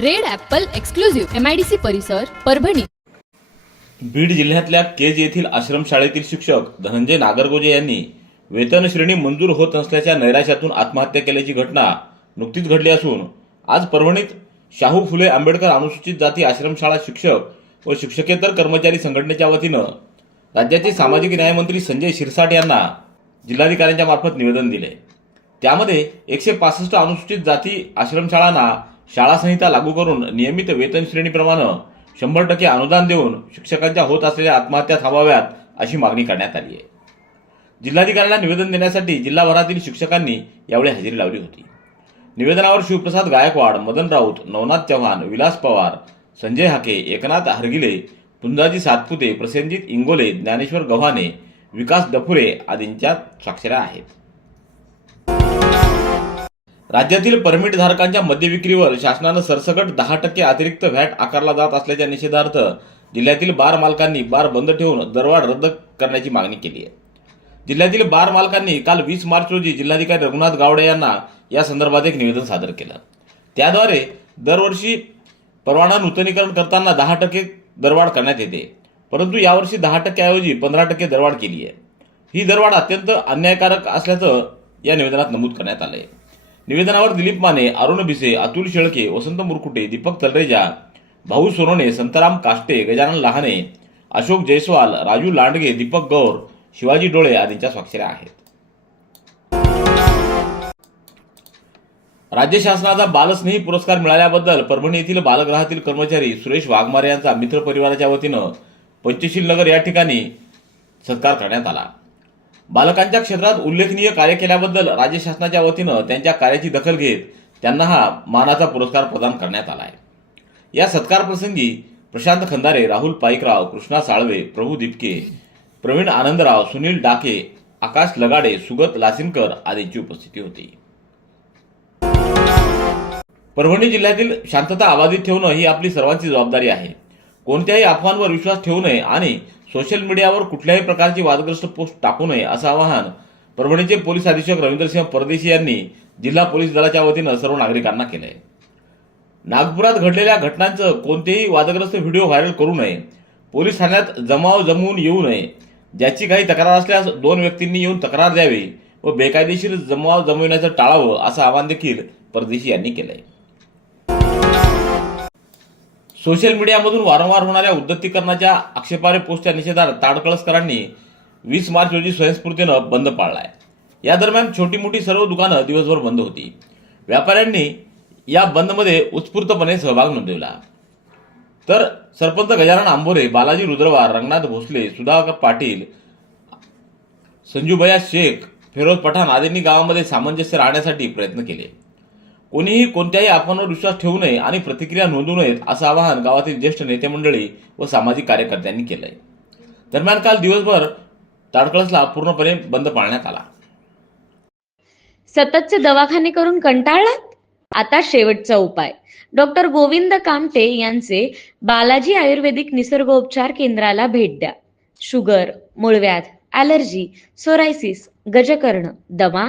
Red apple exclusive MIDC परिसर परभणी. बीड जिल्ह्यातल्या केज येथील आश्रमशाळेतील शिक्षक धनंजय नागरगोजे यांनी वेतन श्रेणी मंजूर होत नसल्याच्या नैराश्यातून आत्महत्या केल्याची घटना नुकतीच घडली असून आज परभणीत शाहू फुले आंबेडकर अनुसूचित जाती आश्रमशाळा शिक्षक व शिक्षकेतर कर्मचारी संघटनेच्या वतीनं राज्याचे सामाजिक न्यायमंत्री संजय शिरसाट यांना जिल्हाधिकाऱ्यांच्या मार्फत निवेदन दिले. त्यामध्ये एकशे पासष्ट अनुसूचित जाती आश्रमशाळांना शाळा संहिता लागू करून नियमित वेतन श्रेणीप्रमाणे शंभर टक्के अनुदान देऊन शिक्षकांच्या होत असलेल्या आत्महत्या थांबाव्यात अशी मागणी करण्यात आली आहे. जिल्हाधिकाऱ्यांना निवेदन देण्यासाठी जिल्हाभरातील शिक्षकांनी यावेळी हजेरी लावली होती. निवेदनावर शिवप्रसाद गायकवाड मदन राऊत नवनाथ चव्हाण विलास पवार संजय हाके एकनाथ हरगिले पुंजाजी सातपुते प्रसेनजित इंगोले ज्ञानेश्वर गव्हाणे विकास डफुरे आदींच्या स्वाक्षऱ्या आहेत. राज्यातील परमिट धारकांच्या मद्य विक्रीवर शासनानं सरसकट दहा टक्के अतिरिक्त व्हॅट आकारला जात असल्याच्या निषेधार्थ जिल्ह्यातील बार मालकांनी बार बंद ठेवून दरवाढ रद्द करण्याची मागणी केली आहे. जिल्ह्यातील बार मालकांनी काल वीस मार्च रोजी जिल्हाधिकारी रघुनाथ गावडे यांना या संदर्भात एक निवेदन सादर केलं. त्याद्वारे दरवर्षी परवाना नूतनीकरण करताना दहा टक्के दरवाढ करण्यात येते परंतु यावर्षी दहा टक्क्याऐवजी पंधरा टक्के दरवाढ केली आहे. ही दरवाढ अत्यंत अन्यायकारक असल्याचं या निवेदनात नमूद करण्यात आलं आहे निवेदनावर दिलीप माने अरुण भिसे अतुल शेळके वसंत मुरकुटे दीपक तलरेजा भाऊ सोनोने संतराम काष्टे गजानन लहाने अशोक जयस्वाल राजू लांडगे दीपक गौर शिवाजी डोळे आदींच्या स्वाक्षऱ्या आहेत. राज्य शासनाचा बालस्नेही पुरस्कार मिळाल्याबद्दल परभणी येथील बालगृहातील कर्मचारी सुरेश वाघमारे यांचा मित्र परिवाराच्या वतीनं पंचशील नगर या ठिकाणी सत्कार करण्यात आला. बालकांच्या क्षेत्रात उल्लेखनीय कार्य केल्याबद्दल राज्य शासनाच्या वतीनं त्यांच्या कार्याची दखल घेत त्यांना हा मानाचा पुरस्कार प्रदान करण्यात आला आहे. या सत्कार प्रसंगी प्रशांत खंदारे राहुल पाईकराव कृष्णा साळवे प्रभू दिपके प्रवीण आनंदराव सुनील डाके आकाश लगाडे सुगत लासिनकर आदींची उपस्थिती होती. परभणी जिल्ह्यातील शांतता अबाधित ठेवणं ही आपली सर्वांची जबाबदारी आहे. कोणत्याही अफवांवर विश्वास ठेवू नये आणि सोशल मीडियावर कुठल्याही प्रकारची वादग्रस्त पोस्ट टाकू नये असं आवाहन परभणीचे पोलीस अधीक्षक रवींद्रसिंह परदेशी यांनी जिल्हा पोलीस दलाच्या वतीनं सर्व नागरिकांना केलंय. नागपुरात घडलेल्या घटनांचं कोणतेही वादग्रस्त व्हिडिओ व्हायरल करू नये पोलीस ठाण्यात जमाव जमवून येऊ नये ज्याची काही तक्रार असल्यास दोन व्यक्तींनी येऊन तक्रार द्यावी व बेकायदेशीर जमाव जमविण्याचं टाळावं असं आवाहन देखील परदेशी यांनी केलं आहे सोशल मीडियामधून वारंवार होणाऱ्या उद्दत्तीकरणाच्या आक्षेपार्ह पोस्टच्या निषेधार्थ ताडकळसकरांनी वीस मार्च रोजी स्वयंस्फूर्तीनं बंद पाळलाय. या दरम्यान छोटी मोठी सर्व दुकानं दिवसभर बंद होती. व्यापाऱ्यांनी या बंदमध्ये उत्स्फूर्तपणे सहभाग नोंदवला. तर सरपंच गजानन आंबोरे बालाजी रुद्रवार रंगनाथ भोसले सुधाकर पाटील संजूभया शेख फिरोज पठाण आदींनी गावामध्ये सामंजस्य राहण्यासाठी प्रयत्न केले. कोणीही कोणत्याही अफवांवर विश्वास ठेवू नये आणि प्रतिक्रिया नोंदवू नयेत असं आवाहन गावातील ज्येष्ठ नेते मंडळी व सामाजिक कार्यकर्त्यांनी केलंय. दरम्यान काल दिवसभर ताडकळसला पूर्णपणे बंद पाळण्यात आला. सततचे दवाखाने करून कंटाळलात? आता शेवटचा उपाय. डॉक्टर गोविंद कामटे यांचे बालाजी आयुर्वेदिक निसर्गोपचार केंद्राला भेट द्या. शुगर मूळव्याध ॲलर्जी सोरायसिस गजकर्ण दमा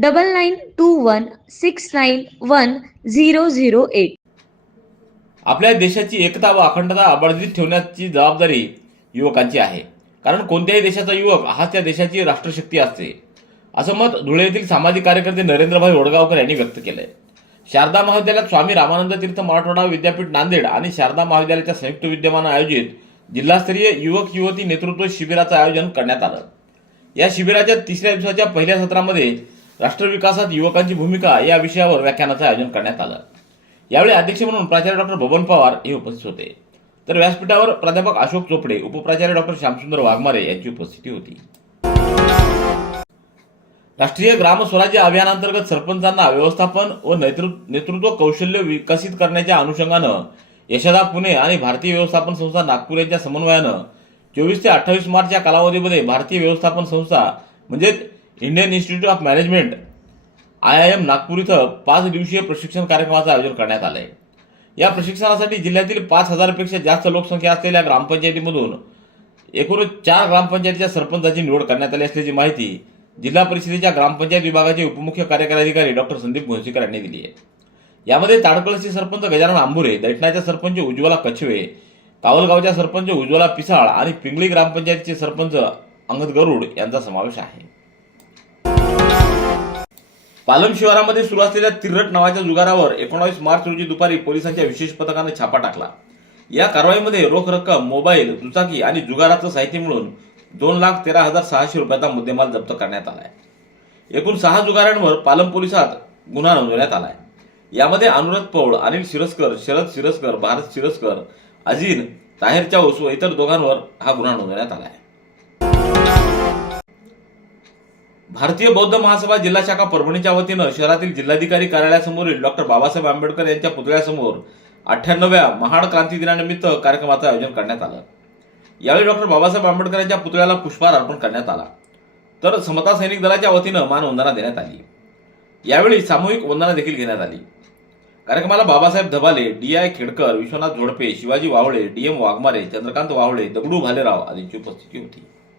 double nine two one six nine one zero zero eight आपल्या देशाची एकता व अखंडता अबाधित ठेवण्याची जबाबदारी युवकांची आहे. कारण कोणत्याही देशाचा युवक हाच त्या देशाची राष्ट्रशक्ती असते. असं मत धुळे येथील सामाजिक कार्यकर्ते नरेंद्रभाई वडगावकर यांनी व्यक्त केलंय. शारदा महाविद्यालयात स्वामी रामानंद तीर्थ मराठवाडा विद्यापीठ नांदेड आणि शारदा महाविद्यालयाच्या संयुक्त विद्यमानं आयोजित जिल्हास्तरीय युवक युवती नेतृत्व शिबिराचं आयोजन करण्यात आलं. या शिबिराच्या तिसऱ्या दिवसाच्या पहिल्या सत्रामध्ये राष्ट्रविकासात युवकांची भूमिका या विषयावर व्याख्यानाचं आयोजन करण्यात आलं. यावेळी अध्यक्ष म्हणून प्राचार्य डॉक्टर बबन पवार हे उपस्थित होते. तर व्यासपीठावर प्राध्यापक अशोक चोपडे उपप्राचार्य डॉक्टर श्यामसुंदर वाघमारे यांची उपस्थिती होती. राष्ट्रीय ग्राम स्वराज्य अभियानांतर्गत सरपंचांना व्यवस्थापन व नेतृत्व कौशल्य विकसित करण्याच्या अनुषंगानं यशदा पुणे आणि भारतीय व्यवस्थापन संस्था नागपूर यांच्या समन्वयानं चोवीस ते अठ्ठावीस मार्च या कालावधीमध्ये भारतीय व्यवस्थापन संस्था म्हणजेच Indian Institute of Management I I M Nagpur इथं पाच दिवसीय प्रशिक्षण कार्यक्रमाचं आयोजन करण्यात आलं आहे या प्रशिक्षणासाठी जिल्ह्यातील पाच हजारपेक्षा जास्त लोकसंख्या असलेल्या ग्रामपंचायतीमधून एकूण चार ग्रामपंचायतीच्या सरपंचाची निवड करण्यात आली असल्याची माहिती जिल्हा परिषदेच्या ग्रामपंचायत विभागाचे उपमुख्य कार्यकारी अधिकारी डॉक्टर संदीप घोणशीकर यांनी दिली आहे. यामध्ये ताडकळचे सरपंच गजानन आंबुरे दैठणाच्या सरपंच उज्ज्वला कछवे कावलगावच्या सरपंच उज्ज्वला पिसाळ आणि पिंगळी ग्रामपंचायतीचे सरपंच अंगद गरुड यांचा समावेश आहे. पालम शिवारामध्ये सुरू असलेल्या तिरट नावाच्या जुगारावर एकोणावीस मार्च रोजी दुपारी पोलिसांच्या विशेष पथकाने छापा टाकला. या कारवाईमध्ये रोख रक्कम मोबाईल दुचाकी आणि जुगाराचं साहित्य मिळून दोन लाख तेरा हजार सहाशे रुपयाचा मुद्देमाल जप्त करण्यात आला आहे एकूण सहा जुगारांवर पालम पोलिसात गुन्हा नोंदवण्यात आला आहे यामध्ये अनुरत पौळ अनिल शिरस्कर शरद शिरस्कर भारत शिरस्कर अजीन ताहेर चाऊस व इतर दोघांवर हा गुन्हा नोंदवण्यात आला आहे भारतीय बौद्ध महासभा जिल्हा शाखा परभणीच्या वतीनं शहरातील जिल्हाधिकारी कार्यालयासमोरील डॉक्टर बाबासाहेब आंबेडकर यांच्या पुतळ्यासमोर अठ्ठ्याण्णव्या महाड क्रांती दिनानिमित्त कार्यक्रमाचं आयोजन करण्यात आलं. यावेळी डॉक्टर बाबासाहेब आंबेडकर यांच्या पुतळ्याला पुष्पहार अर्पण करण्यात आला. तर समता सैनिक दलाच्या वतीनं मानवंदना देण्यात आली. यावेळी सामूहिक वंदना देखील घेण्यात आली. कार्यक्रमाला Babasaheb Dhabale D I Khedkar Vishwanath Zodpe Shivaji Wawale D M Waghmare Chandrakant Wawale Dagdu Bhalerao आदींची उपस्थिती होती.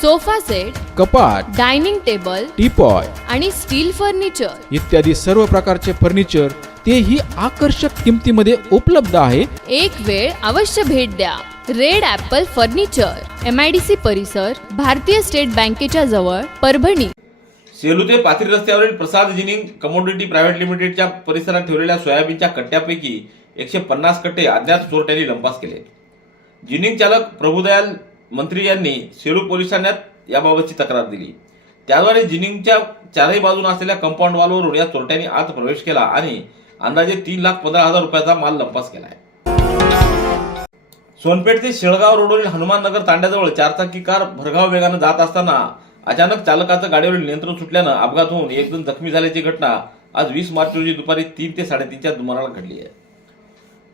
sofa set कपाट डायनिंग टेबल टीपॉय आणि स्टील फर्निचर. इत्यादी सर्व प्रकारचे फर्निचर तेही आकर्षक किमतीमध्ये उपलब्ध आहे. एक वेळ अवश्य भेट द्या. Red apple furniture M I D C परिसर भारतीय स्टेट बँकेच्या जवळ परभणी. सेलू ते पाथरी रस्त्यावरील प्रसाद जिनिंग कमोडिटी प्रायव्हेट लिमिटेडच्या परिसरात ठेवलेल्या सोयाबीनच्या कट्ट्यापैकी एकशे पन्नास कट्टे अज्ञात चोरट्यांनी लंपास केले. जिनिंग चालक प्रभुदयाल मंत्री यांनी सेलू पोलीस ठाण्यात याबाबतची तक्रार दिली. त्याद्वारे जिनिंगच्या चारही बाजूने असलेल्या कंपाऊंड वॉलवरून या चोरट्यांनी आत प्रवेश केला आणि अंदाजे तीन लाख पंधरा हजार रुपयाचा माल लंपास केलाय सोनपेठ ते शेळगाव रोडवरील हनुमान नगर तांड्याजवळ चारचाकी कार भरगाव वेगानं जात असताना अचानक चालकाचं गाडीवरील नियंत्रण सुटल्यानं अपघात होऊन एक जण जखमी झाल्याची घटना आज वीस मार्च रोजी दुपारी तीन ते साडेतीनच्या दुमाराला घडली आहे.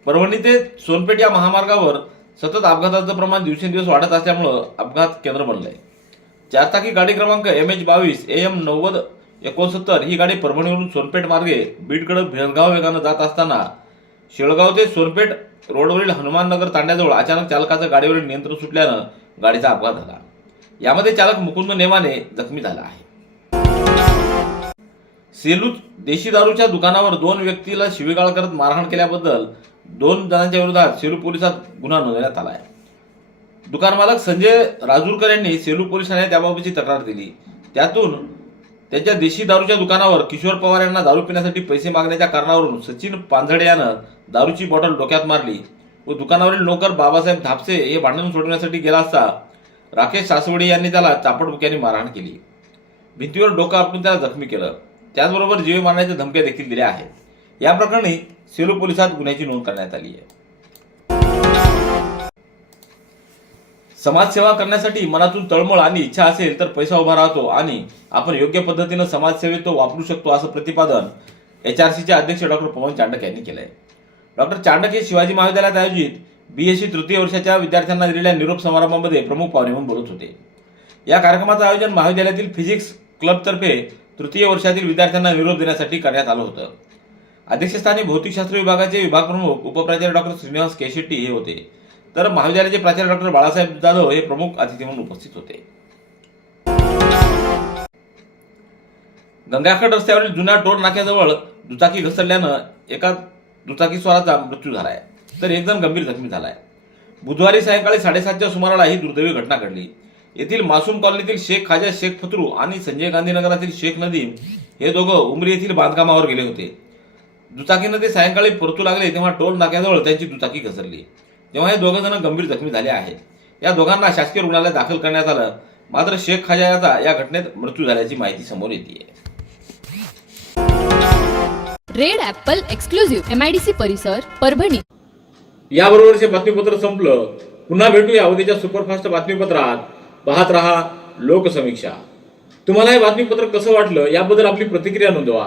परभणी ते सोनपेठ या महामार्गावर सतत अपघाताचं प्रमाण दिवसेंदिवस वाढत असल्यामुळं अपघात केंद्र बनलं आहे चारचाकी गाडी क्रमांक एम एच बावीस ए एम नव्वद एकोणसत्तर ही गाडी परभणीवरून सोनपेठ मार्गे बीडकडे भेरगाव वेगानं जात असताना शेळगाव ते सोनपेठ रोडवरील हनुमाननगर तांड्याजवळ अचानक चालकाचं गाडीवरील नियंत्रण सुटल्यानं गाडीचा अपघात झाला. यामध्ये चालक मुकुंद नेमाने जखमी झाला आहे. सेलूत देशी दारूच्या दुकानावर दोन व्यक्तीला शिवीगाळ करत मारहाण केल्याबद्दल दोन जणांच्या विरोधात सेलू पोलिसात गुन्हा नोंदवण्यात आला आहे दुकान मालक संजय राजूरकर यांनी सेलू पोलीस ठाण्यात तक्रार दिली. त्यातून त्यांच्या देशी दारूच्या दुकानावर किशोर पवार यांना दारू पिण्यासाठी पैसे मागण्याच्या कारणावरून सचिन पांझडे यानं दारूची बॉटल डोक्यात मारली व दुकानावरील नोकर बाबासाहेब धापसे हे भांडण सोडवण्यासाठी गेला असता राकेश सासवडे यांनी त्याला चापटबुक्याने मारहाण केली. भिंतीवर डोकं आपण त्याला जखमी केलं. त्याचबरोबर जीवे मारण्याच्या धमक्या देखील दिल्या आहेत. या प्रकरणी सेलू पोलिसात गुन्ह्याची नोंद करण्यात आली आहे. समाजसेवा करण्यासाठी मनातून तळमळ आणि इच्छा असेल तर पैसा उभा राहतो आणि आपण योग्य पद्धतीनं समाजसेवेत तो वापरू शकतो असं प्रतिपादन एच आर सीचे अध्यक्ष डॉक्टर पवन चांडक यांनी केलंय. डॉक्टर चांडक हे शिवाजी महाविद्यालयात आयोजित बीएससी तृतीय वर्षाच्या विद्यार्थ्यांना दिलेल्या निरोप समारंभामध्ये प्रमुख पाहुणे म्हणून बोलत होते. या कार्यक्रमाचं आयोजन महाविद्यालयातील फिजिक्स क्लबतर्फे तृतीय वर्षातील विद्यार्थ्यांना निरोप देण्यासाठी करण्यात आलं होतं. अध्यक्षस्थानी भौतिकशास्त्र विभागाचे विभाग प्रमुख उपप्राचार्य डॉक्टर श्रीनिवास केशेट्टी हे होते. तर महाविद्यालयाचे प्राचार्य डॉक्टर बाळासाहेब जाधव हे प्रमुख अतिथी म्हणून उपस्थित होते. गंगाखेड रस्त्यावरील जुन्या टोल नाक्याजवळ दुचाकी घसरल्यानं एका दुचाकीस्वाराचा मृत्यू झाला आहे तर एक जण गंभीर जखमी झाला आहे बुधवारी सायंकाळी साडेसातच्या सुमाराला ही दुर्दैवी घटना घडली. येथील मासूम कॉलनीतील शेख खाजा शेख फत्रू आणि संजय गांधीनगरातील शेख नदीम हे दोघं उमरी येथील बांधकामावर गेले होते. दुचाकीनं ते सायंकाळी परतू लागले तेव्हा टोल नाक्याजवळ त्यांची दुचाकी घसरली. तेव्हा हे दोघं जण गंभीर जखमी झाले आहेत. या दोघांना शासकीय रुग्णालयात दाखल करण्यात आलं. मात्र शेख खाजा याचा या घटनेत मृत्यू झाल्याची माहिती समोर येते red apple exclusive M I D C परिसर परभणी. याबरोबरचे बातमीपत्र संपलं. पुन्हा भेटूया उद्याच्या सुपरफास्ट बातमीपत्रात. पाहत रहा लोकसमीक्षा. तुम्हाला हे बातमीपत्र कसं वाटलं याबद्दल आपली प्रतिक्रिया नोंदवा.